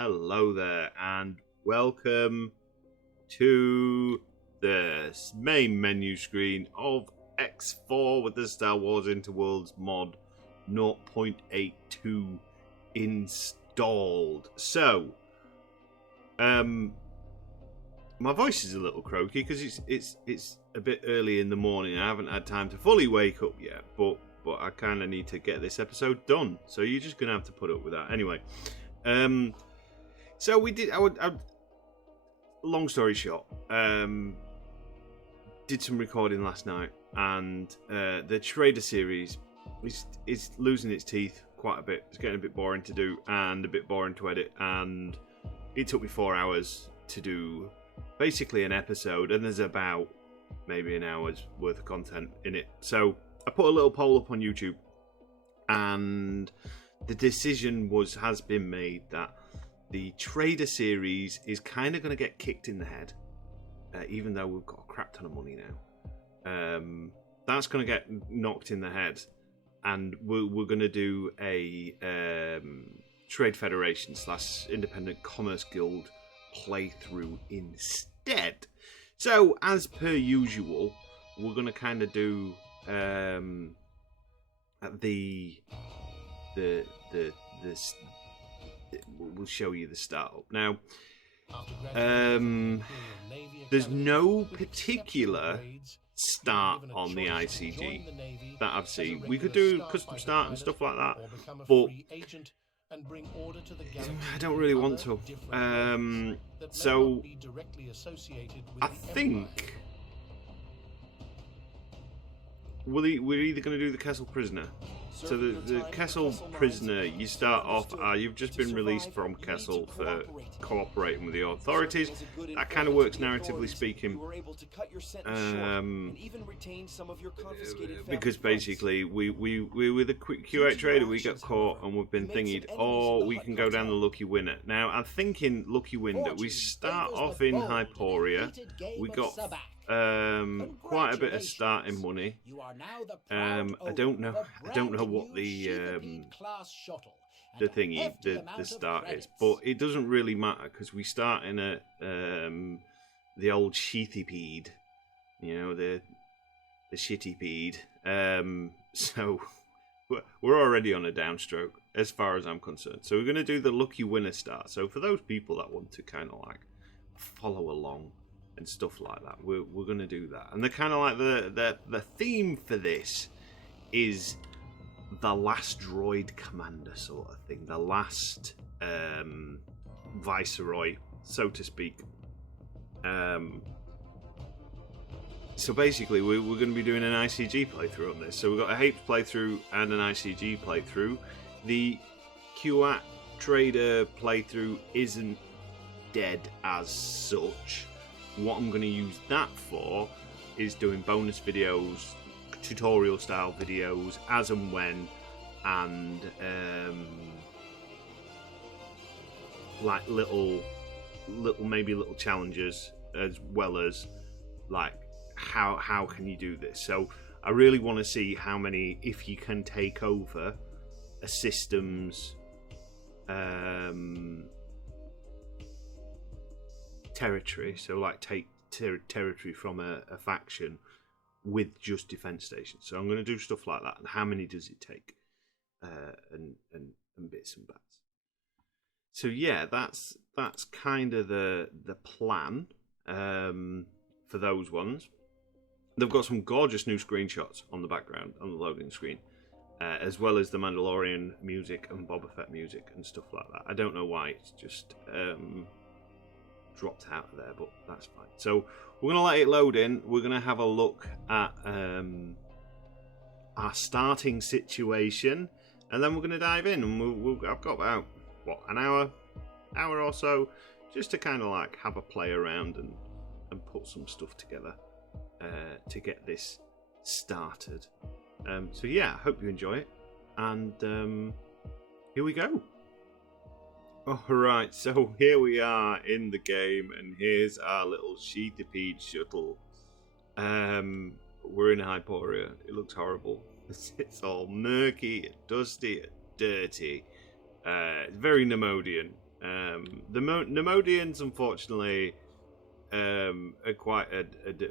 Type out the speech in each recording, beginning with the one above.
Hello there, and welcome to the main menu screen of X4 with the Star Wars Interworlds mod 0.82 installed. So, my voice is a little croaky because it's a bit early in the morning. I haven't had time to fully wake up yet, but I kind of need to get this episode done. So you're just gonna have to put up with that anyway. So we did. Long story short, did some recording last night, and the Trader series is losing its teeth quite a bit. It's getting a bit boring to do and a bit boring to edit, and it took me 4 hours to do basically an episode, and there's about maybe an hour's worth of content in it. So I put a little poll up on YouTube, and the decision has been made that the Trader series is kind of going to get kicked in the head, even though we've got a crap ton of money now. That's going to get knocked in the head, and we're going to do a Trade Federation / Independent Commerce Guild playthrough instead. So, as per usual, we're going to kind of do we'll show you the startup. Now, there's no particular start on the ICG that I've seen. We could do custom start and stuff like that, but I don't really want to. So I think we're either going to do the Kessel Prisoner. So the Kessel Prisoner, you start off, you've just been released from Kessel for cooperating with the authorities. That kind of works narratively speaking. Because basically we were the Q8 trader, we got caught and we've been thingied, or we can go down the Lucky Winner. Now I'm thinking Lucky Winner, we start off in Hyporia, we got quite a bit of starting money. I don't know what the thingy, the start is, but it doesn't really matter because we start in a the old sheathipede, you know, the shittypede. So we're already on a downstroke as far as I'm concerned. So we're going to do the Lucky Winner start. So for those people that want to kind of like follow along and stuff like that, we're going to do that. And the kind of like the theme for this is the last droid commander sort of thing, the last viceroy, so to speak. So basically we're going to be doing an ICG playthrough on this. So we've got a Hapes playthrough and an ICG playthrough. The QAT Trader playthrough isn't dead as such. What I'm going to use that for is doing bonus videos, tutorial style videos as and when, and like little challenges, as well as like how can you do this. So I really want to see how many, if you can take over a system's territory, so like take territory from a faction with just defense stations. So I'm going to do stuff like that, and how many does it take, and bits and bats. So yeah, that's kind of the plan for those ones. They've got some gorgeous new screenshots on the background on the loading screen, as well as the Mandalorian music and Boba Fett music and stuff like that. I don't know why it's just dropped out of there, but that's fine. So we're going to let it load in. We're going to have a look at our starting situation, and then we're going to dive in. And I've got about an hour or so just to kind of like have a play around and put some stuff together to get this started. So yeah, I hope you enjoy it, and here we go. Alright, so here we are in the game, and here's our little sheathipede shuttle. We're in Hyporia. It looks horrible. It's all murky, dusty, dirty. Very Nemodian. The Nemodians, unfortunately, are quite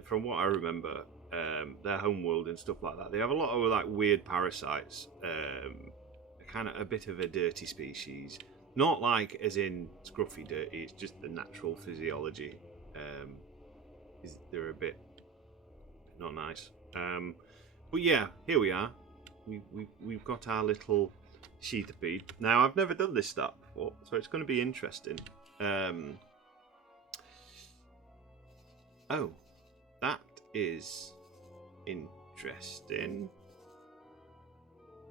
from what I remember, their homeworld and stuff like that. They have a lot of like weird parasites. Kind of a bit of a dirty species. Not like as in scruffy dirty. It's just the natural physiology. They're a bit not nice. But yeah, here we are. We've got our little Sheathipede. Now, I've never done this start before, so it's going to be interesting. Oh, that is interesting.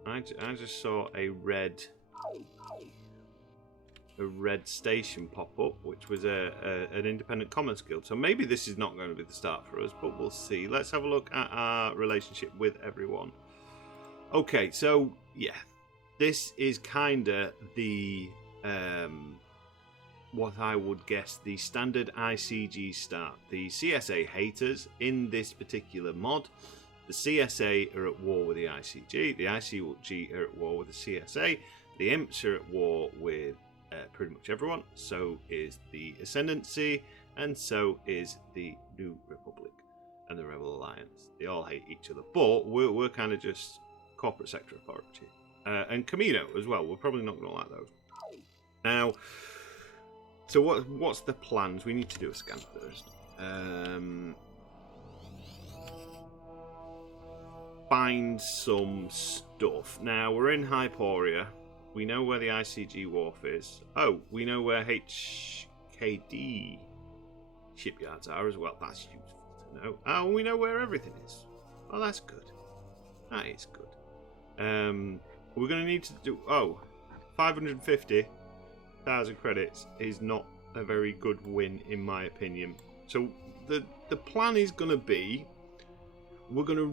I just saw a red station pop up, which was an independent commerce guild. So maybe this is not going to be the start for us, but we'll see. Let's have a look at our relationship with everyone. Okay, so yeah, this is kind of the what I would guess the standard ICG start. The CSA haters in this particular mod. The CSA are at war with the ICG. The ICG are at war with the CSA. The Imps are at war with pretty much everyone. So is the Ascendancy, and so is the New Republic and the Rebel Alliance. They all hate each other, but we're kind of just corporate sector authority. And Camino as well. We're probably not going to like those. Now, so what's the plans? We need to do a scan first. Find some stuff. Now, we're in Hyporia. We know where the ICG wharf is. Oh, we know where HKD shipyards are as well. That's useful to know. Oh, we know where everything is. Oh, that's good. That is good. We're going to need to do... Oh, 550,000 credits is not a very good win, in my opinion. So, the plan is going to be... We're gonna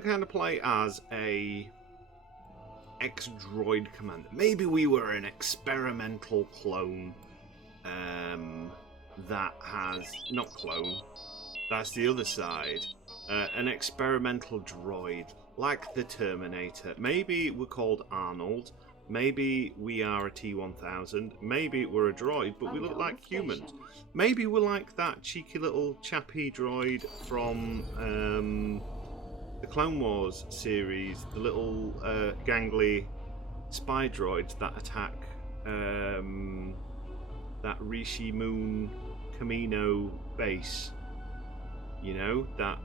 kind of play as a ex-droid commander. Maybe we were an experimental clone that has not clone. That's the other side. An experimental droid like the Terminator. Maybe we're called Arnold. Maybe we are a T-1000. Maybe we're a droid, but we look like humans. Maybe we're like that cheeky little chappy droid from the Clone Wars series, the little gangly spy droids that attack that Rishi Moon Camino base. You know, that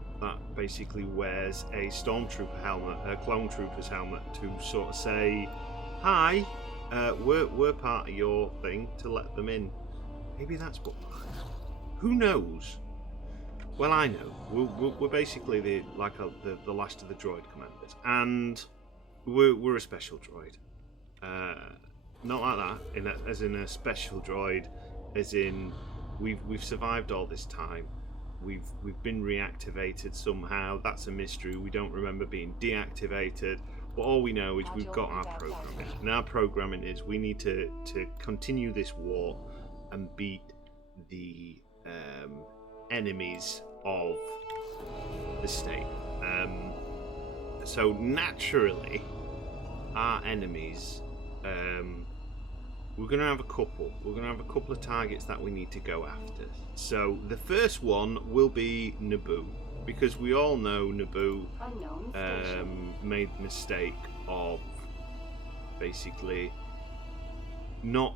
basically wears a stormtrooper helmet, a clone trooper's helmet, to sort of say, hi, we're part of your thing, to let them in. Maybe that's what... Who knows? Well, I know. We're basically the last of the droid commanders, and we're a special droid. Not like that, as in a special droid, as in we've survived all this time. We've been reactivated somehow. That's a mystery. We don't remember being deactivated. But all we know is we've got our programming. And our programming is we need to continue this war and beat the enemies of the state. So naturally, our enemies, we're going to have a couple. We're going to have a couple of targets that we need to go after. So the first one will be Naboo. Because we all know Naboo made the mistake of basically not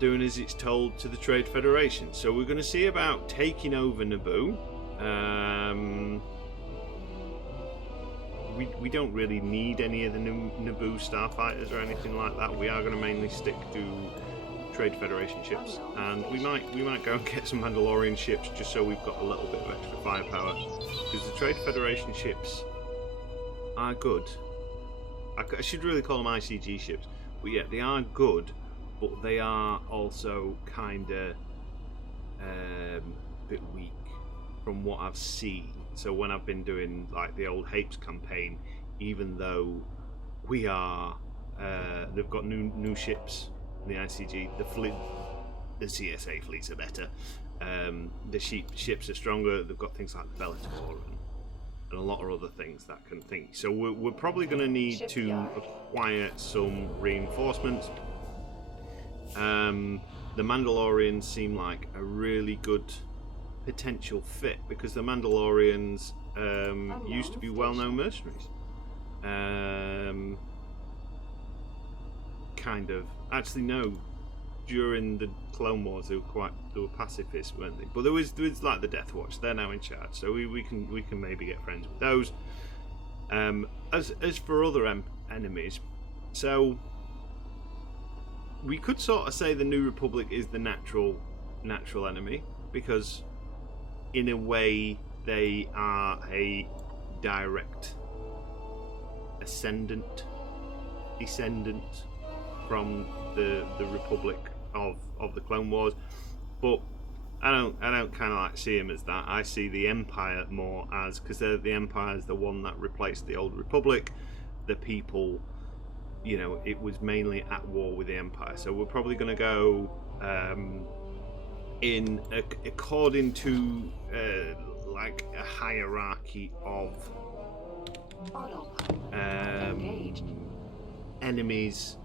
doing as it's told to the Trade Federation. So we're going to see about taking over Naboo. We don't really need any of the Naboo starfighters or anything like that. We are going to mainly stick to Trade Federation ships, and we might go and get some Mandalorian ships just so we've got a little bit of extra firepower, because the Trade Federation ships are good. I should really call them ICG ships, but yeah, they are good, but they are also kind of a bit weak from what I've seen. So when I've been doing like the old Hapes campaign, even though we are they've got new ships. The ICG, the fleet, the CSA fleets are better. The ships are stronger. They've got things like the Bellator and a lot of other things that can think. So we're probably going to need to acquire some reinforcements. The Mandalorians seem like a really good potential fit because the Mandalorians used to be well-known mercenaries. Kind of. Actually, no. During the Clone Wars, they were pacifists, weren't they? But there was like the Death Watch. They're now in charge, so we can maybe get friends with those. As for other enemies, so we could sort of say the New Republic is the natural enemy because, in a way, they are a direct descendant from the Republic of the Clone Wars, but I don't kind of like see him as that. I see the Empire more as, because the Empire is the one that replaced the old Republic. The people, you know, it was mainly at war with the Empire. So we're probably going to go according to like a hierarchy of enemies.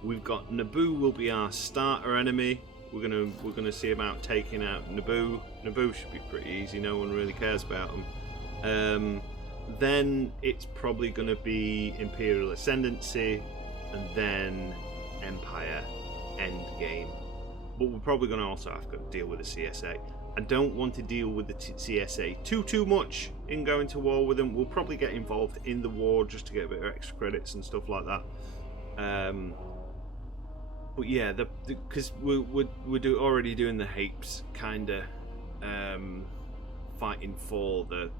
We've got Naboo will be our starter enemy. We're gonna see about taking out Naboo. Naboo should be pretty easy. No one really cares about him. Then it's probably gonna be Imperial Ascendancy, and then Empire Endgame. But we're probably gonna also have to deal with the CSA. I don't want to deal with the CSA too much in going to war with them. We'll probably get involved in the war just to get a bit of extra credits and stuff like that. But yeah, because we're already doing the Hapes kind of fighting for the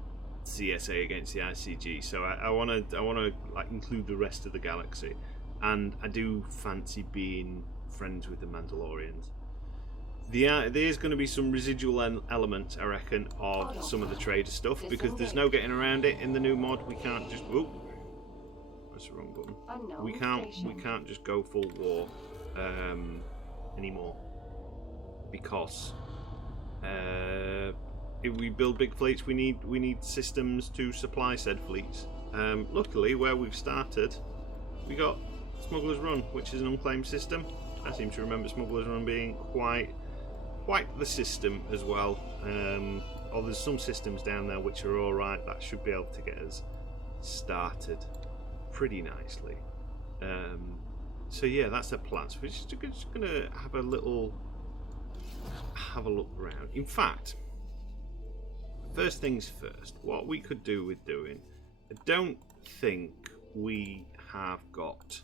CSA against the ICG. So I want to like include the rest of the galaxy, and I do fancy being friends with the Mandalorians. There's going to be some residual elements, I reckon, of some of the trader stuff because there's no getting around it in the new mod. We can't just that's the wrong button. We can't just go full war anymore because if we build big fleets, we need systems to supply said fleets. Luckily, where we've started, we got Smuggler's Run, which is an unclaimed system. I seem to remember Smuggler's Run being quite the system as well. Or there's some systems down there which are all right. That should be able to get us started pretty nicely. So yeah, that's the plan. So we're just gonna have a look around. In fact, first things first, what we could do with doing, I don't think we have got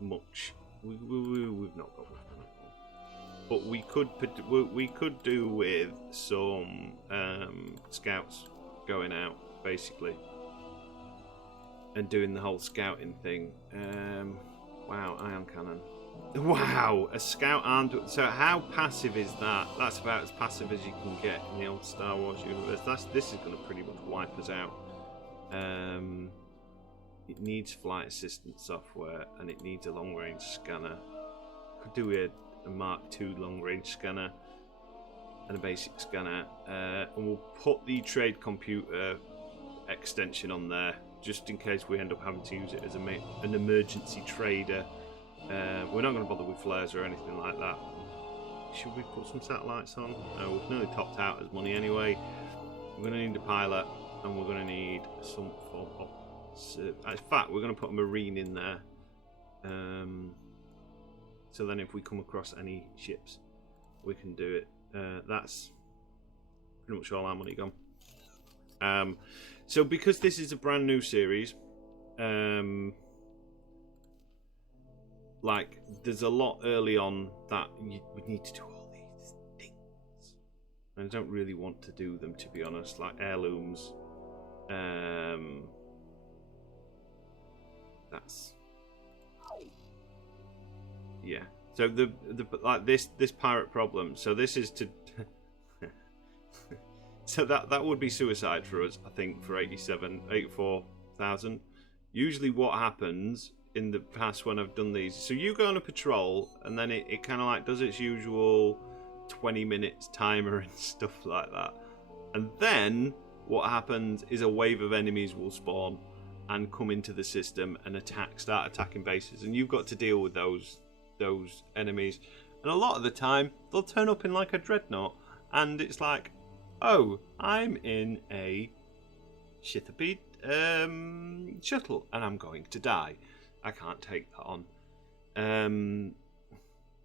much. We've not got much, but we could do with some scouts going out basically and doing the whole scouting thing. Wow, ion cannon. Wow, a scout armed. So how passive is that? That's about as passive as you can get in the old Star Wars universe. This is going to pretty much wipe us out. It needs flight assistant software and it needs a long range scanner. Could do a Mark II long range scanner and a basic scanner, and we'll put the trade computer extension on there just in case we end up having to use it as an emergency trader. We're not going to bother with flares or anything like that. Should we put some satellites on? No, we've nearly topped out as money anyway. We're going to need a pilot and we're going to need some form of... in fact, we're going to put a marine in there. So then if we come across any ships, we can do it. That's pretty much all our money gone. So because this is a brand new series, like there's a lot early on that we need to do all these things, and I don't really want to do them, to be honest, like heirlooms. That's yeah. So the like this pirate problem. So this is to so that would be suicide for us, I think, for 84,000. Usually what happens in the past when I've done these, so you go on a patrol and then it kind of like does its usual 20 minutes timer and stuff like that, and then what happens is a wave of enemies will spawn, and come into the system and start attacking bases, and you've got to deal with those enemies. And a lot of the time, they'll turn up in like a dreadnought, and it's like, oh, I'm in a Shithapede shuttle, and I'm going to die. I can't take that on.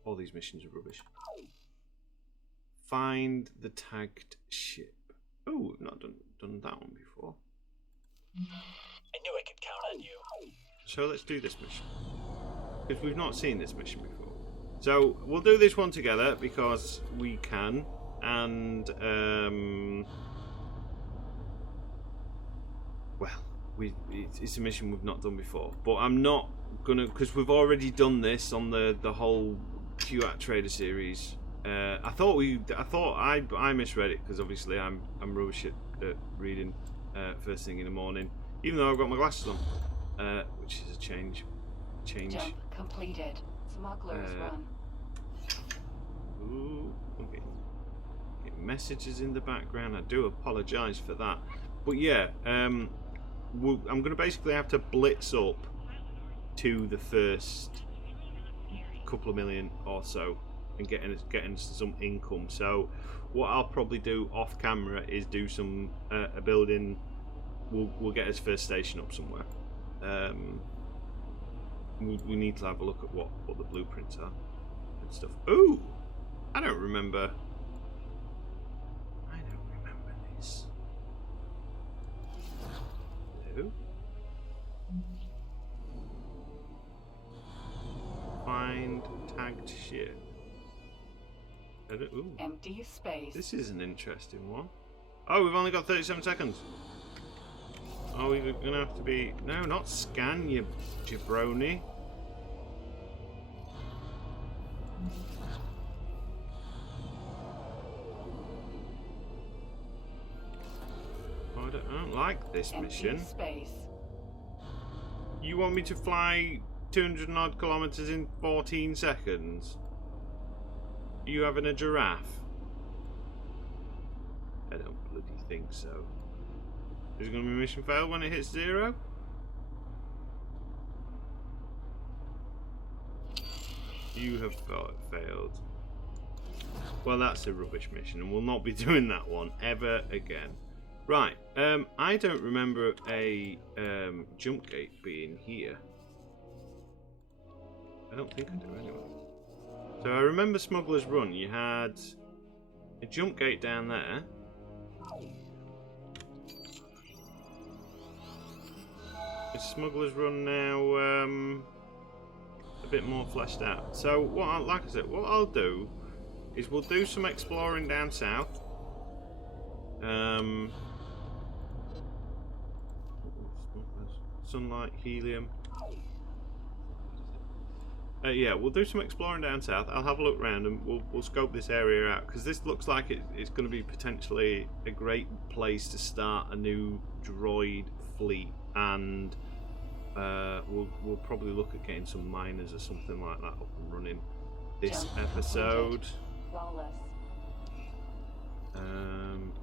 All these missions are rubbish. Find the tagged ship. Oh, we've not done that one before. I knew I could count on you. So let's do this mission, because we've not seen this mission before. So we'll do this one together because we can, and well, it's a mission we've not done before. But I'm not gonna, because we've already done this on the whole Q-At Trader series. I thought I misread it, because obviously I'm rubbish at reading first thing in the morning, even though I've got my glasses on, which is a change. Jump completed. Smuggler's Run. Ooh, okay. Getting messages in the background. I do apologise for that, but yeah, I'm going to basically have to blitz up to the first couple of million or so and getting some income. So what I'll probably do off camera is do some a building. We'll get his first station up somewhere. We need to have a look at what the blueprints are and stuff. Ooh, I don't remember this. Hello? Find tagged ship. Ooh. Empty space. This is an interesting one. Oh, we've only got 37 seconds. Oh, we're gonna have to be... No, not scan, you jabroni. Oh, I don't like this mission. Space. You want me to fly 200 odd kilometers in 14 seconds? Are you having a giraffe? I don't bloody think so. Is it going to be mission fail when it hits 0? You have failed. Well, that's a rubbish mission, and we'll not be doing that one ever again. Right, I don't remember a jump gate being here. I don't think I do anyway. So I remember Smuggler's Run, you had a jump gate down there. Is Smuggler's Run now a bit more fleshed out? So like I said, what I'll do is we'll do some exploring down south. Sunlight, helium. Yeah, we'll do some exploring down south. I'll have a look around and we'll scope this area out, because this looks like it's going to be potentially a great place to start a new droid fleet, and we'll probably look at getting some miners or something like that up and running this episode.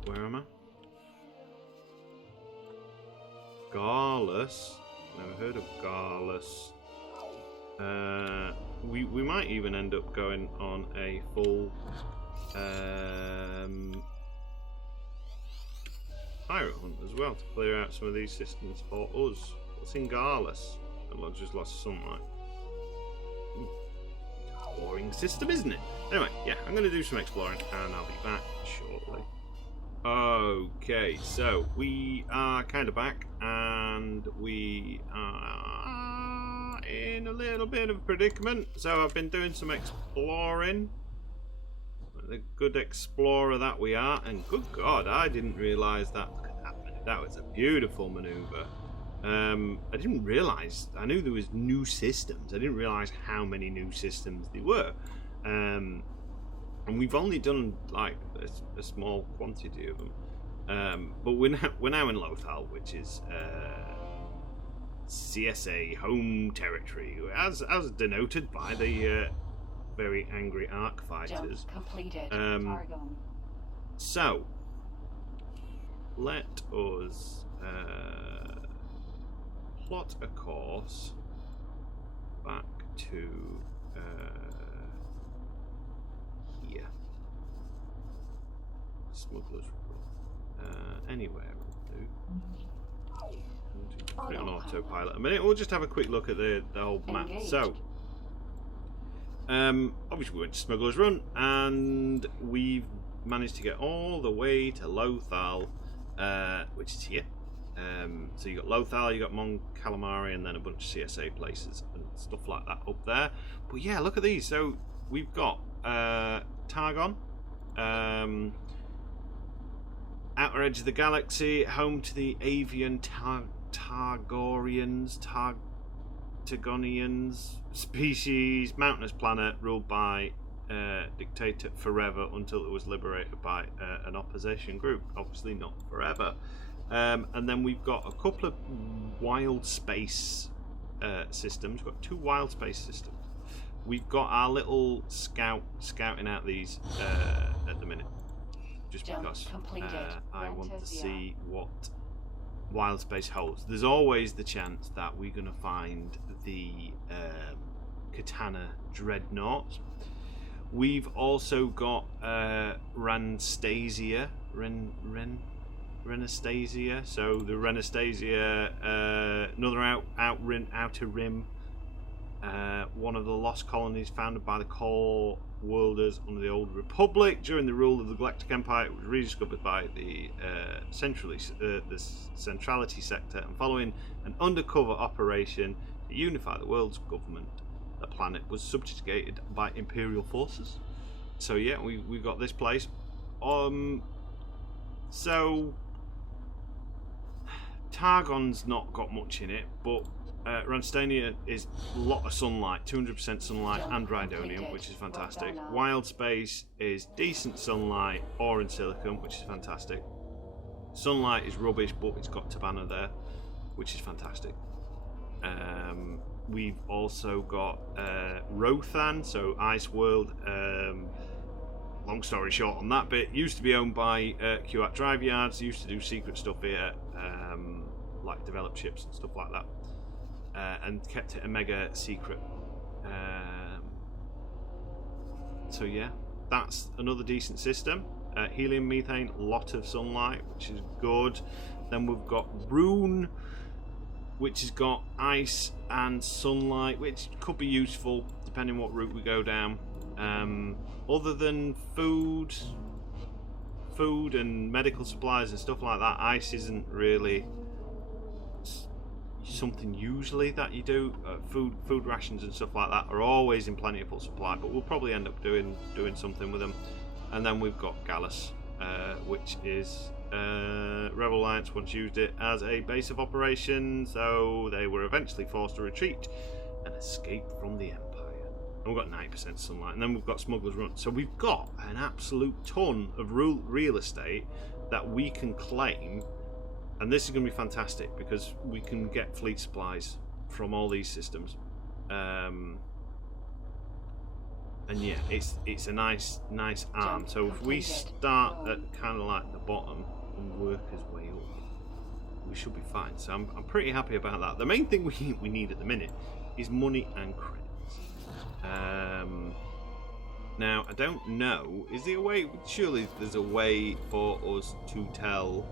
Where am I? Garlus. Never heard of Garlus. We might even end up going on a full pirate hunt as well to clear out some of these systems for us. What's in Garlus? I just lost sunlight. Boring system, isn't it? Anyway, yeah, I'm going to do some exploring and I'll be back shortly. Okay, so we are kind of back, and we are in a little bit of a predicament. So I've been doing some exploring. The good explorer that we are, and good God, I didn't realise that. Look at that. That was a beautiful manoeuvre. I didn't realise. I knew there was new systems. I didn't realise how many new systems there were. And we've only done like a small quantity of them. But we're now in Lothal, which is CSA home territory, as denoted by the very angry Arc fighters. Jump completed. So let us plot a course back to here. Smuggler's Run. Anywhere will do. Put it on autopilot a minute. We'll just have a quick look at the whole map. Engaged. So, obviously we went to Smuggler's Run, and we've managed to get all the way to Lothal, which is here. So you got Lothal, you got Mon Calamari, and then a bunch of CSA places and stuff like that up there. But yeah, look at these. So we've got Targon, outer edge of the galaxy, home to the avian Targorians, Targonians species, mountainous planet ruled by dictator forever until it was liberated by an opposition group. Obviously not forever. And then we've got a couple of wild space systems. We've got 2 wild space systems. We've got our little scouting out these at the minute, just because I want to see what wild space holds. There's always the chance that we're going to find the Katana Dreadnought. We've also got Renastasia. So the Renastasia, another outer rim, one of the lost colonies founded by the core worlders under the Old Republic during the rule of the Galactic Empire. It was rediscovered by the Centrality sector, and following an undercover operation to unify the world's government, the planet was subjugated by Imperial forces. So yeah, we got this place. So Targon's not got much in it, but Ranstania is a lot of sunlight, 200% sunlight and Rhydonium, which is fantastic. Wild Space is decent sunlight, ore and silicon, which is fantastic. Sunlight is rubbish, but it's got Tabana there, which is fantastic. We've also got Rothan, so Ice World. Long story short on that bit, used to be owned by Kuat Drive Yards, used to do secret stuff here, like develop ships and stuff like that, and kept it a mega secret. So yeah, that's another decent system. Helium, methane, lot of sunlight, which is good. Then we've got Rune, which has got ice and sunlight, which could be useful depending what route we go down. Other than food and medical supplies and stuff like that, ice isn't really something usually that you do. Food rations and stuff like that are always in plentiful supply, but we'll probably end up doing something with them. And then we've got Gallus, which is Rebel Alliance once used it as a base of operations, so they were eventually forced to retreat and escape from the Empire. And we've got 90% sunlight, and then we've got Smuggler's Run. So we've got an absolute ton of real estate that we can claim, and this is going to be fantastic because we can get fleet supplies from all these systems. And yeah, it's a nice arm. So if we start at kind of like the bottom and work his way up, we should be fine. So I'm pretty happy about that. The main thing we need at the minute is money and credits. Now I don't know, is there a way, surely there's a way for us to tell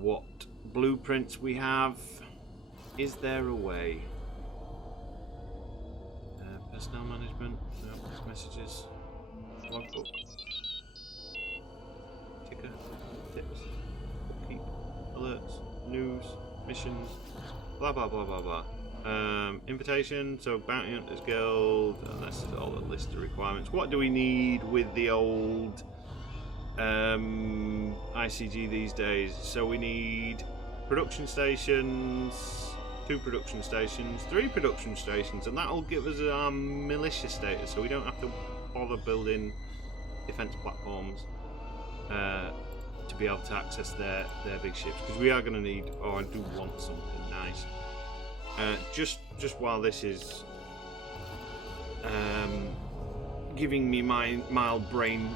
what blueprints we have? Is there a way? Personnel management, no, messages, logbook, ticker, tips, bookkeep, alerts, news, missions, blah blah blah blah blah. Invitation, so Bounty Hunters Guild, and this is all the list of requirements. What do we need with the old ICG these days? So we need production stations, 2 production stations, 3 production stations, and that'll give us our militia status, so we don't have to bother building defense platforms to be able to access their big ships, because we are going to need, or I do want something nice. Just while this is giving me my mild brain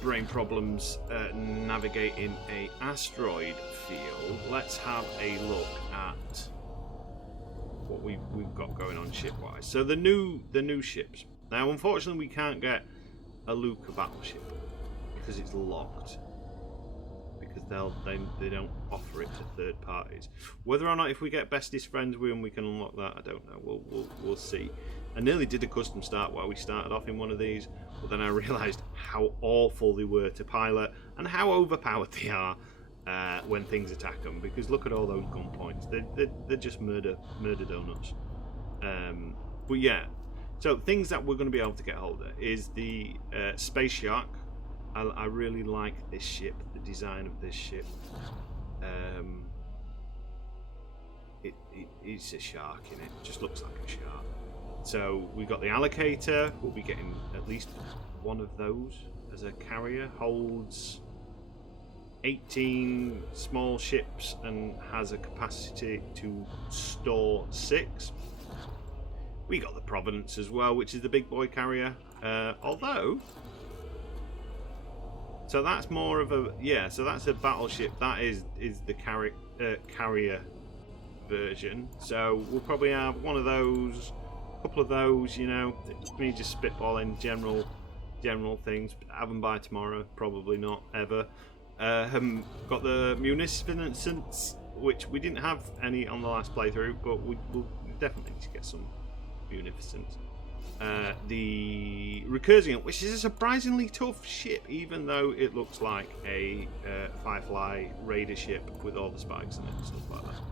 brain problems navigating a asteroid field, let's have a look at what we've got going on ship-wise. So the new ships. Now, unfortunately, we can't get a Luca battleship because it's locked. Because they don't offer it to third parties. Whether or not if we get bestest friends with them, we can unlock that, I don't know. We'll see. I nearly did a custom start while we started off in one of these, but then I realised how awful they were to pilot and how overpowered they are when things attack them. Because look at all those gun points. They're just murder donuts. But yeah, so things that we're going to be able to get hold of is the Space Shark. I really like this ship, the design of this ship. It's a shark in it. It just looks like a shark. So we got the Allocator. We'll be getting at least one of those as a carrier. Holds 18 small ships and has a capacity to store 6. We got the Providence as well, which is the big boy carrier. Although, so that's more of a so that's a battleship. That is the carrier version. So we'll probably have one of those, a couple of those. You know, me just spitballing general things. Have them by tomorrow, probably not ever. Got the Munificence, which we didn't have any on the last playthrough, but we'll definitely need to get some Munificence. The Recursion, which is a surprisingly tough ship, even though it looks like a Firefly Raider ship with all the spikes in it and stuff like that.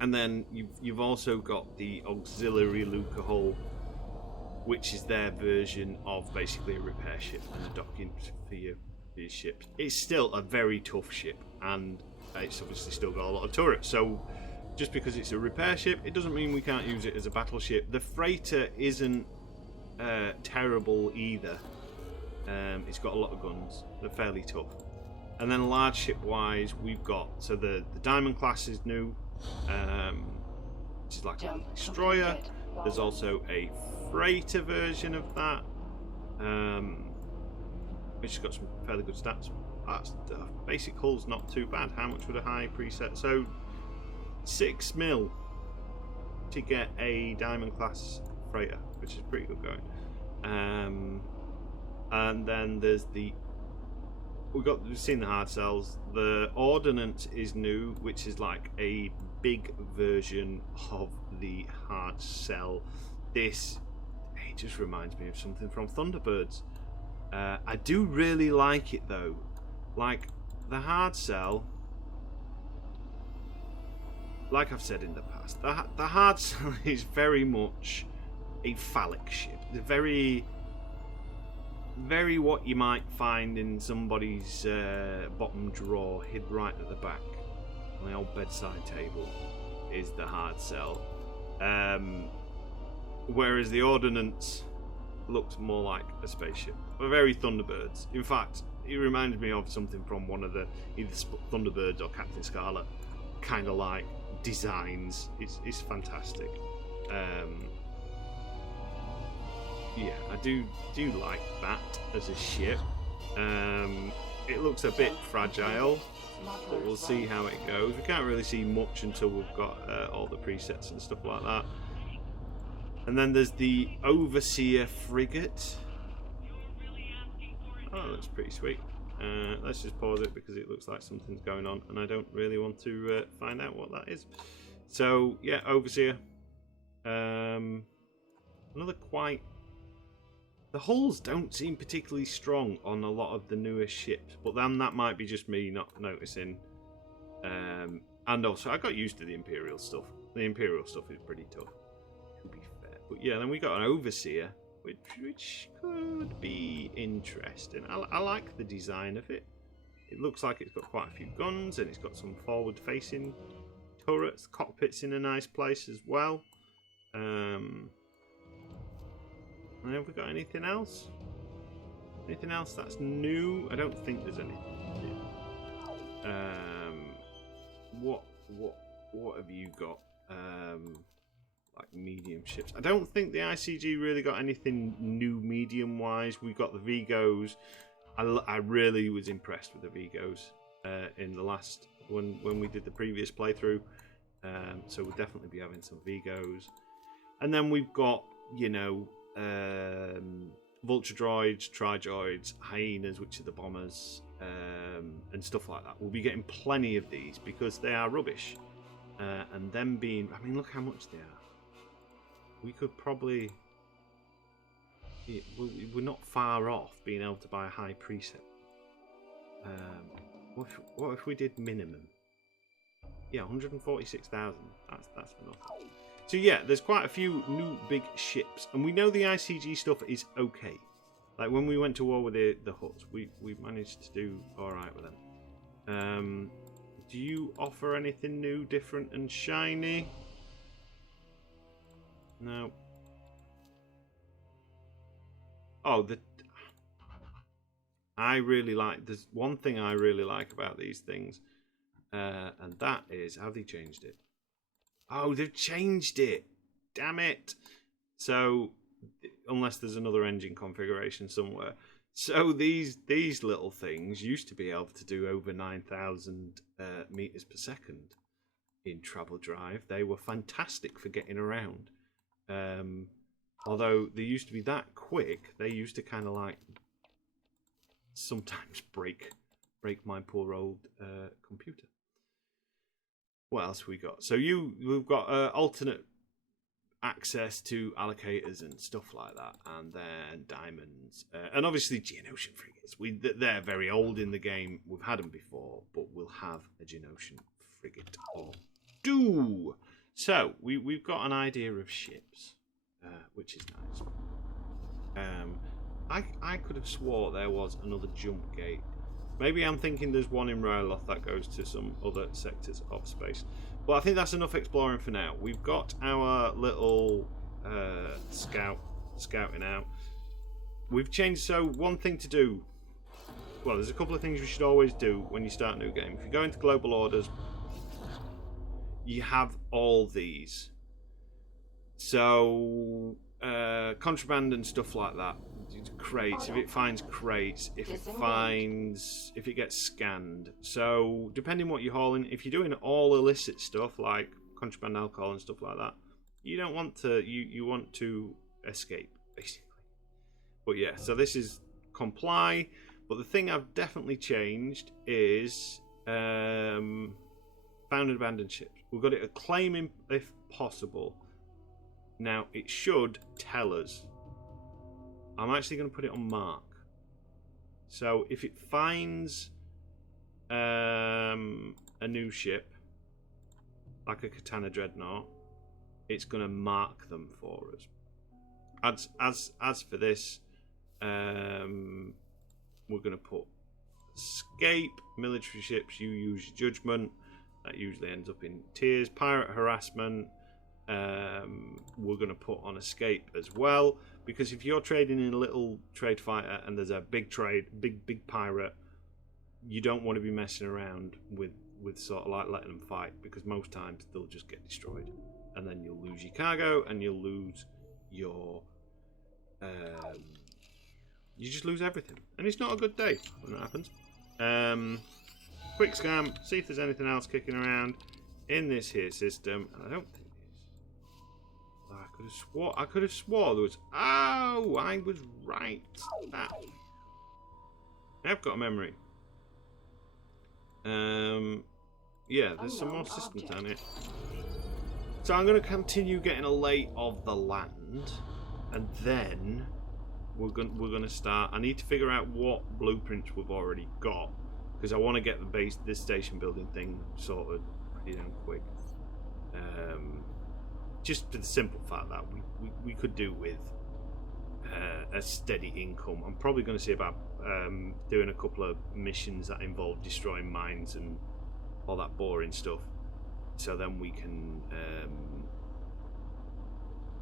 And then you've also got the Auxiliary Luca hull, which is their version of basically a repair ship and a docking for your ships. It's still a very tough ship, and it's obviously still got a lot of turrets. So just because it's a repair ship, it doesn't mean we can't use it as a battleship. The freighter isn't terrible either. It's got a lot of guns. They're fairly tough. And then large ship wise, we've got, so the Diamond class is new, which is like a destroyer. There's also a freighter version of that, which has got some fairly good stats. The basic hull's not too bad. How much would a high preset? So 6 mil to get a Diamond class freighter, which is pretty good going. And then there's we've seen the hard cells. The Ordnance is new, which is like a big version of the hard cell. It just reminds me of something from Thunderbirds. I do really like it though. Like the hard cell, like I've said in the past, the hard cell is very much a phallic ship. They're very what you might find in somebody's bottom drawer, hid right at the back on the old bedside table, is the hard cell. Whereas the Ordnance looks more like a spaceship. They're very Thunderbirds. In fact, it reminds me of something from one of the either Thunderbirds or Captain Scarlet kind of like designs. It's fantastic. Yeah, I do like that as a ship. It looks a bit fragile, but we'll see how it goes. We can't really see much until we've got all the presets and stuff like that. And then there's the Overseer frigate. Oh, that's pretty sweet. Let's just pause it because it looks like something's going on and I don't really want to find out what that is. So yeah, Overseer. Another quite... The hulls don't seem particularly strong on a lot of the newer ships, but then that might be just me not noticing. And also, I got used to the Imperial stuff. The Imperial stuff is pretty tough, to be fair. But yeah, then we got an Overseer, which could be interesting. I like the design of it. It looks like it's got quite a few guns, and it's got some forward-facing turrets. Cockpit's in a nice place as well. And have we got anything else? Anything else that's new? I don't think there's anything new. What have you got? like medium ships. I don't think the ICG really got anything new medium wise. We got the Vigos. I really was impressed with the Vigos in the last when we did the previous playthrough. So we'll definitely be having some Vigos. And then we've got, you know, Vulture Droids, Tri-Droids, Hyenas, which are the bombers, and stuff like that. We'll be getting plenty of these because they are rubbish. And them being, I mean, look how much they are. We could probably, we're not far off being able to buy a high precept. What if we did minimum? Yeah, 146,000. That's for nothing. So yeah, there's quite a few new big ships, and we know the ICG stuff is okay. Like when we went to war with the Hutts, we managed to do all right with them. Do you offer anything new, different, and shiny? No. Oh, I really like. There's one thing I really like about these things, and that is, have they changed it? Oh, they've changed it. Damn it. So, unless there's another engine configuration somewhere. So these little things used to be able to do over 9,000 meters per second in travel drive. They were fantastic for getting around. Although they used to be that quick, they used to kind of like sometimes break my poor old computer. What else we got? So we've got alternate access to allocators and stuff like that, and then diamonds, and obviously Geonosian frigates. They're very old in the game. We've had them before, but we'll have a Geonosian frigate or two. So we've got an idea of ships, which is nice. I could have swore there was another jump gate. Maybe I'm thinking there's one in Ryloth that goes to some other sectors of space. But I think that's enough exploring for now. We've got our little scouting out. We've changed, so one thing to do, well, there's a couple of things you should always do when you start a new game. If you go into global orders, you have all these. So contraband and stuff like that. Crates, if it finds crates, if it gets scanned. So depending what you're hauling, if you're doing all illicit stuff like contraband alcohol and stuff like that, you don't want to, you want to escape basically. But yeah, so this is comply. But the thing I've definitely changed is found and abandoned ships. We've got it at claiming if possible. Now it should tell us. I'm actually going to put it on mark. So if it finds a new ship, like a Katana Dreadnought, it's going to mark them for us. As for this, we're going to put escape, military ships, you use judgment. That usually ends up in tiers. Pirate harassment, we're going to put on escape as well. Because if you're trading in a little trade fighter and there's a big pirate, you don't want to be messing around with sort of like letting them fight, because most times they'll just get destroyed, and then you'll lose your cargo and you'll lose your you just lose everything, and it's not a good day when that happens. Quick scan, see if there's anything else kicking around in this here system, and I don't think. I could have swore there was. Oh, I was right. I've got a memory. Yeah, there's some more systems down here. So I'm going to continue getting a lay of the land, and then we're going to start. I need to figure out what blueprints we've already got, because I want to get this station building thing sorted pretty damn quick. Just for the simple fact that we could do with a steady income. I'm probably going to see about doing a couple of missions that involve destroying mines and all that boring stuff. So then we can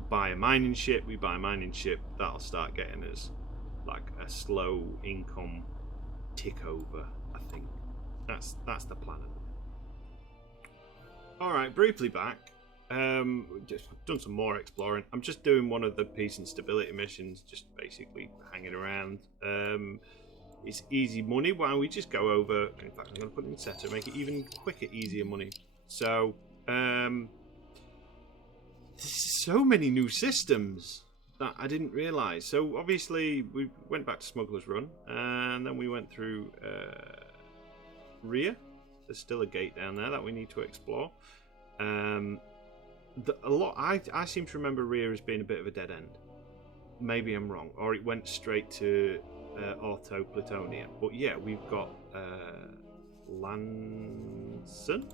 buy a mining ship. We buy a mining ship. That'll start getting us like a slow income tick over. I think that's the plan. All right, briefly back. Just done some more exploring. I'm just doing one of the peace and stability missions, just basically hanging around. It's easy money. Why don't we just go over? In fact, I'm going to put it in setter, make it even quicker, easier money. So, there's so many new systems that I didn't realise. So obviously we went back to Smuggler's Run, and then we went through Rhea. There's still a gate down there that we need to explore. I seem to remember Rhea as being a bit of a dead end. Maybe I'm wrong, or it went straight to Auto Plutonia. But yeah, we've got Lanson,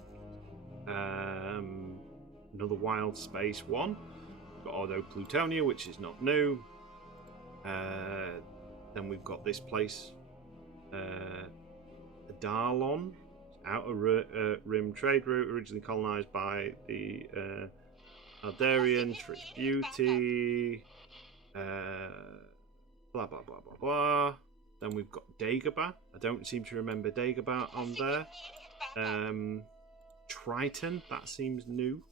another Wild Space one. We've got Auto Plutonia, which is not new. Then we've got this place, Darlon, Outer Rim trade route, originally colonized by the Aldarian, Trick Beauty, blah blah blah blah blah. Then we've got Dagobah. I don't seem to remember Dagobah on there. Triton, that seems new.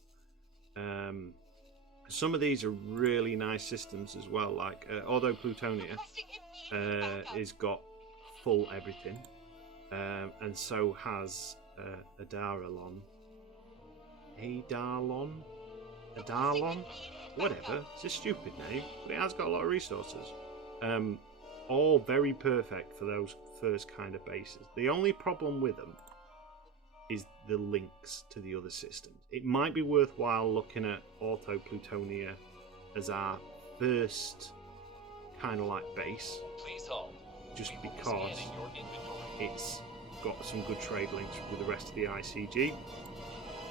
Some of these are really nice systems as well, like Auto Plutonia is got full everything. And so has Adaralon. Adarlon? Whatever. It's a stupid name, but it has got a lot of resources. All very perfect for those first kind of bases. The only problem with them is the links to the other systems. It might be worthwhile looking at Auto Plutonia as our first kind of like base. Please hold. Just because it's got some good trade links with the rest of the ICG.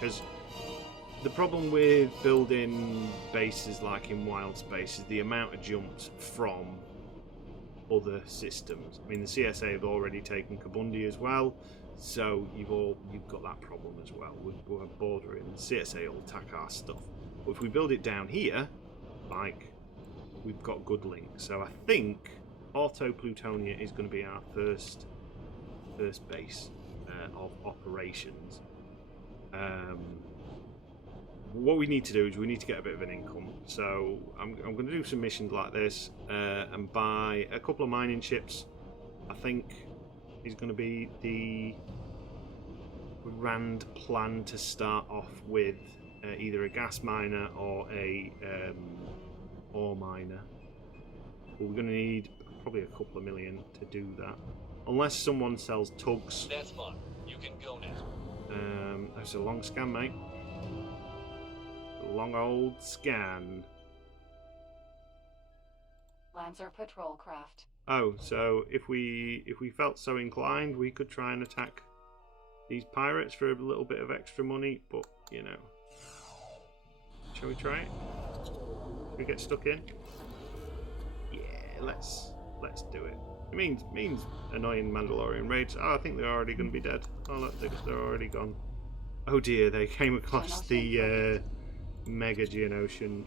Because the problem with building bases like in Wild Space is the amount of jumps from other systems. I mean, the CSA have already taken Kabundi as well, so you've got that problem as well. We're bordering. The CSA will attack our stuff. But if we build it down here, like, we've got good links. So I think Auto Plutonia is going to be our first base of operations. What we need to do is we need to get a bit of an income. So I'm going to do some missions like this and buy a couple of mining ships. I think is going to be the grand plan to start off with either a gas miner or a ore miner. But we're going to need probably a couple of million to do that, unless someone sells tugs. That's fine. You can go now. That's a long scan, mate. A long old scan. Lancer patrol craft. Oh, so if we felt so inclined, we could try and attack these pirates for a little bit of extra money, but you know. Shall we try it? We get stuck in? Yeah, let's do it. It means annoying Mandalorian raids. Oh, I think they're already going to be dead. Oh look, they're already gone. Oh dear, they came across the Mega Geonosian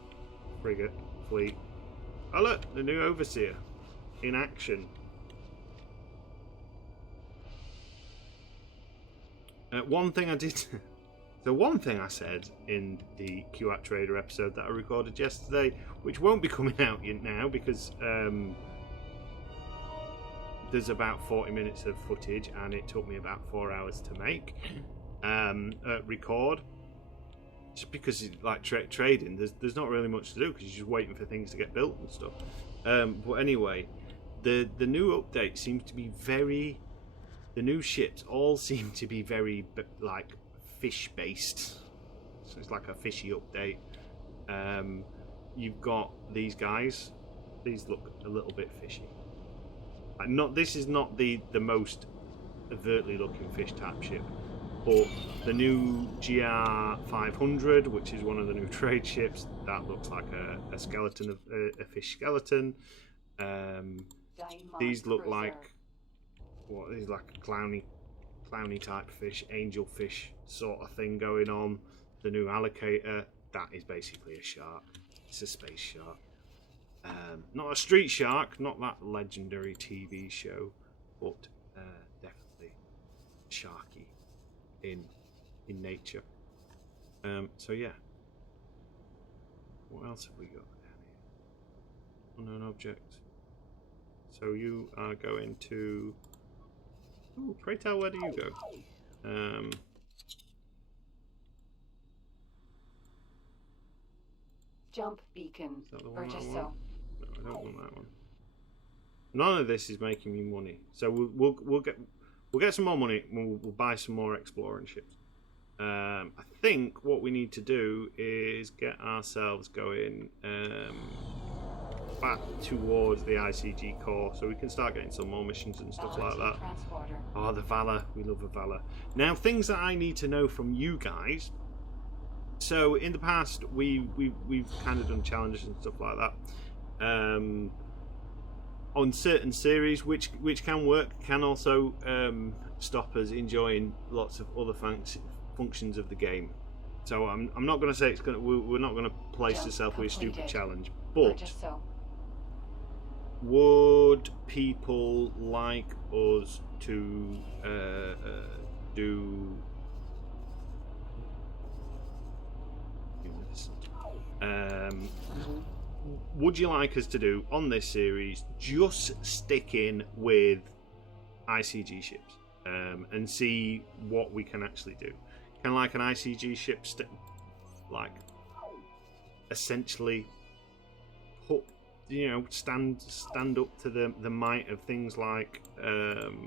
frigate fleet. Oh look, the new Overseer in action. One thing I did. The one thing I said in the QAT Trader episode that I recorded yesterday, which won't be coming out yet now because there's about 40 minutes of footage and it took me about 4 hours to make record. Just because like trading, there's not really much to do because you're just waiting for things to get built and stuff. But anyway, the new update seems to be very. The new ships all seem to be very like fish based, so it's like a fishy update. You've got these guys. These look a little bit fishy. This is not the most overtly looking fish type ship, but the new GR500, which is one of the new trade ships, that looks like a skeleton of a fish skeleton. These look like what is like a clowny type fish, angel fish sort of thing going on. The new allocator, that is basically a shark. It's a space shark. Not a street shark, not that legendary TV show, but definitely sharky in nature. So yeah, What else have we got? Unknown object. So you are going to... Ooh, pray tell, where do you go? Jump beacon. Is that the one I Purchase want? so. No, I don't want that one. None of this is making me money. So we'll get some more money. We'll buy some more exploring ships. I think what we need to do is get ourselves going back towards the ICG core, so we can start getting some more missions and stuff like that. Transporter. Oh, the Valor. We love the Valor. Now, things that I need to know from you guys. So, in the past, we've kind of done challenges and stuff like that. On certain series, which can work, can also stop us enjoying lots of other functions of the game. So I'm not going to say we're not going to place ourselves with a stupid challenge, but Purchase so. would people like us to do this? Would you like us to do on this series just stick in with ICG ships and see what we can actually do? Can like an ICG ship like essentially put, you know, stand up to the might of things like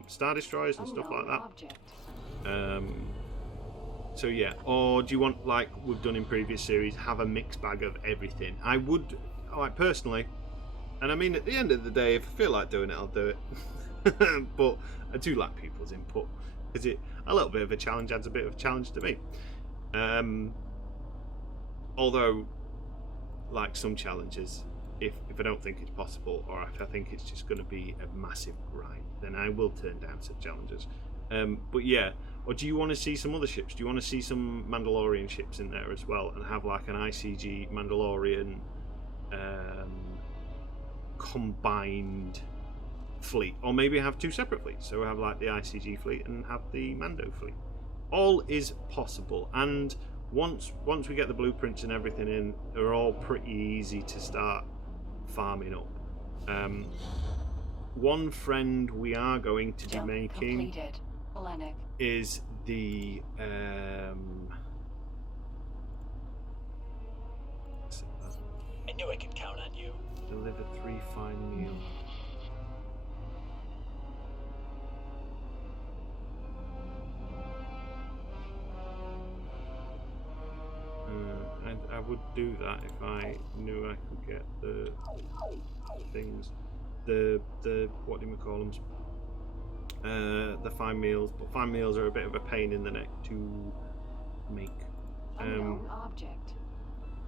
Star Destroyers and stuff like that? Object. So yeah, or do you want, like we've done in previous series, have a mixed bag of everything? I would, like personally, and I mean at the end of the day, if I feel like doing it, I'll do it. But I do like people's input because a little bit of a challenge adds a bit of a challenge to me. Although, like some challenges, if I don't think it's possible, or if I think it's just going to be a massive grind, then I will turn down some challenges. But yeah, or do you want to see some other ships? Do you want to see some Mandalorian ships in there as well, and have like an ICG Mandalorian combined fleet, or maybe have two separate fleets? So we have like the ICG fleet and have the Mando fleet. All is possible, and once we get the blueprints and everything in, they're all pretty easy to start farming up. One friend we are going to be making is the I knew I could count on you. deliver 3 fine meals. I would do that if I knew I could get the things, the what do we call them? The fine meals, but fine meals are a bit of a pain in the neck to make. Unknown object.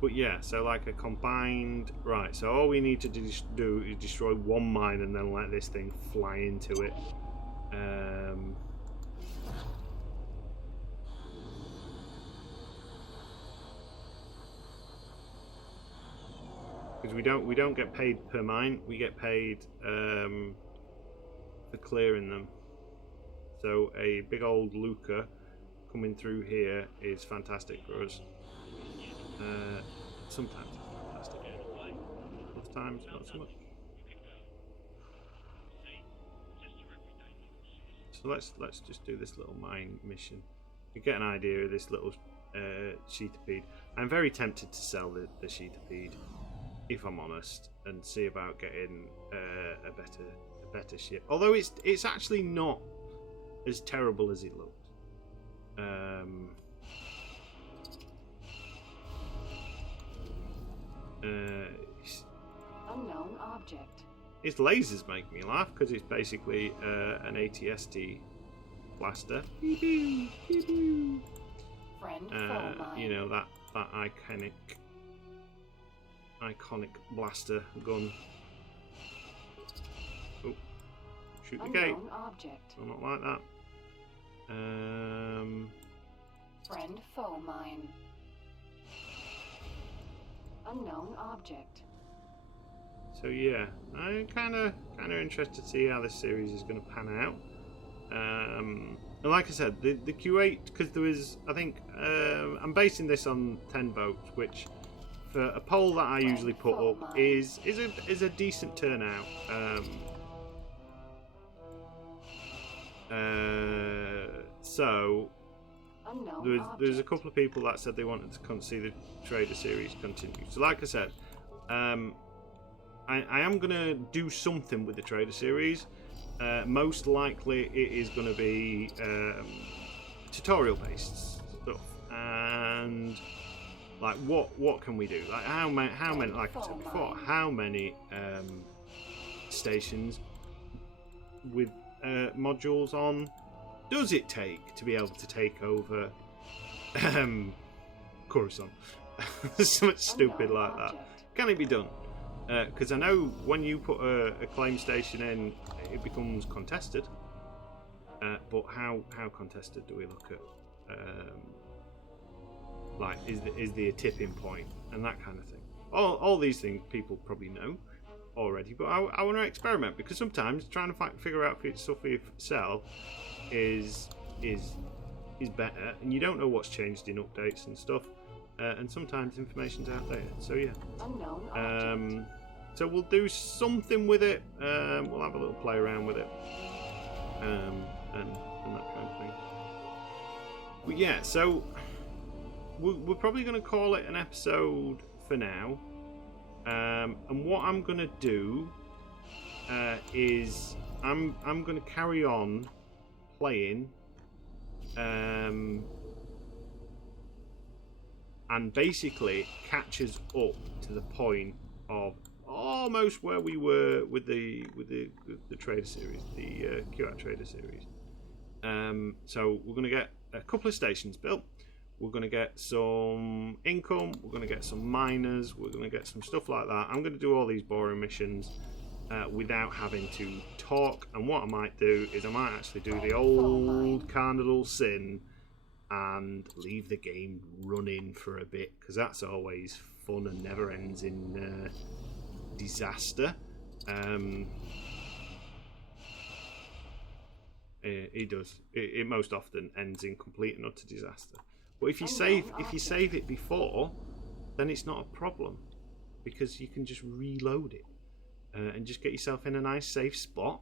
But yeah, so like a combined, right, so all we need to do is destroy one mine and then let this thing fly into it. Because we don't get paid per mine, we get paid for clearing them. So a big old Luca coming through here is fantastic for us. Sometimes it's fantastic. Other times not so much. So let's just do this little mine mission. You get an idea of this little Sheetapede. I'm very tempted to sell the Sheetapede, if I'm honest, and see about getting a better ship. Although it's actually not as terrible as it looks. Unknown object. Its lasers make me laugh because it's basically an ATST blaster. Friend foe mine. You know, that iconic blaster gun. Oh, shoot the gate. Unknown object. Oh, not like that. Friend foe mine. Unknown object. So yeah, I'm kind of interested to see how this series is going to pan out. And like I said, the Q8, because there was, I think, I'm basing this on 10 votes, which a poll that I usually put up is a decent turnout. So there's a couple of people that said they wanted to see the Trader series continue. So like I said, I am going to do something with the Trader series. Most likely it is going to be tutorial based stuff, and like what can we do, like how many, like I said before, how many stations with modules on does it take to be able to take over Coruscant? Something stupid like that. Can it be done? Because I know when you put a claim station in, it becomes contested. But how contested do we look at? Like, is there a tipping point and that kind of thing? All these things people probably know already, but I want to experiment, because sometimes trying to figure out stuff for yourself is better, and you don't know what's changed in updates and stuff, and sometimes information's out there. So yeah, so we'll do something with it. We'll have a little play around with it, and that kind of thing. But yeah, so we're probably going to call it an episode for now. And what I'm going to do is I'm going to carry on playing, and basically catch us up to the point of almost where we were with the Trader series, the QR Trader series. So we're going to get a couple of stations built. We're going to get some income. We're going to get some miners. We're going to get some stuff like that. I'm going to do all these boring missions without having to talk. And what I might do is I might actually do the old cardinal sin and leave the game running for a bit, because that's always fun and never ends in disaster. It does. It most often ends in complete and utter disaster. But if you save it before, then it's not a problem, because you can just reload it and just get yourself in a nice safe spot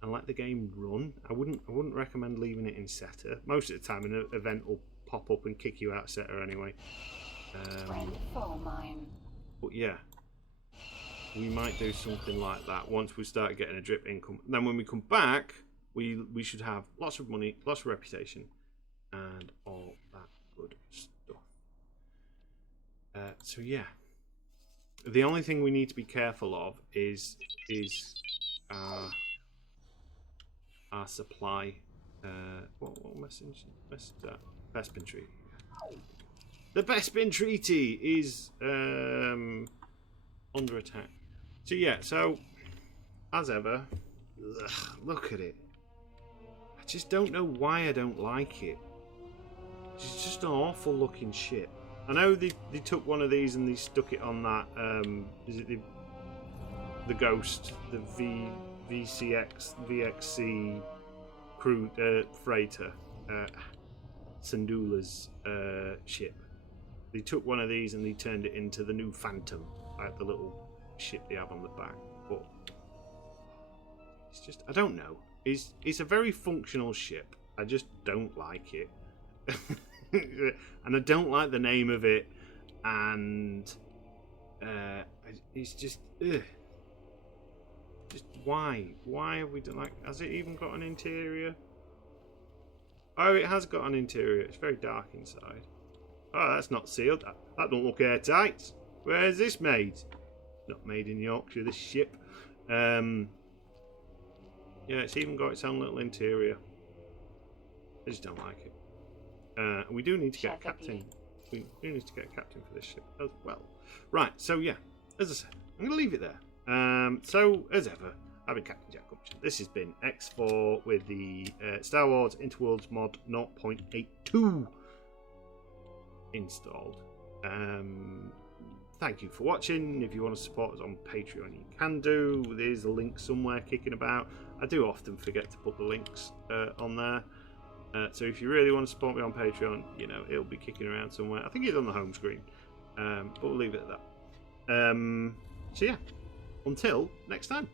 and let the game run. I wouldn't recommend leaving it in setter. Most of the time, an event will pop up and kick you out of setter anyway. But yeah, we might do something like that once we start getting a drip income. Then when we come back, we should have lots of money, lots of reputation, and all that good stuff. So yeah, the only thing we need to be careful of is our supply. What message? Bespin Treaty. The Bespin Treaty is under attack. So yeah, so as ever, look at it. I just don't know why I don't like it. It's just an awful looking ship. I know they took one of these and they stuck it on that, is it the Ghost, the VXC crew freighter, Syndulla's ship. They took one of these and they turned it into the new Phantom, like the little ship they have on the back. But it's just, I don't know. It's a very functional ship. I just don't like it. And I don't like the name of it, and it's just why have we done, like, has it even got an interior? Oh, it has got an interior. It's very dark inside. Oh, that's not sealed. That don't look airtight. Where is this made? Not made in Yorkshire, this ship. Yeah, it's even got its own little interior. I just don't like it. We do need to get a captain. We do need to get a captain for this ship as well. Right, so yeah, as I said, I'm going to leave it there. So, as ever, I've been Captain Jack Gumption. This has been X4 with the Star Wars Interworlds mod 0.82 installed. Thank you for watching. If you want to support us on Patreon, you can do. There's a link somewhere kicking about. I do often forget to put the links on there. So if you really want to support me on Patreon, you know, it'll be kicking around somewhere. I think it's on the home screen. But we'll leave it at that. So yeah, until next time.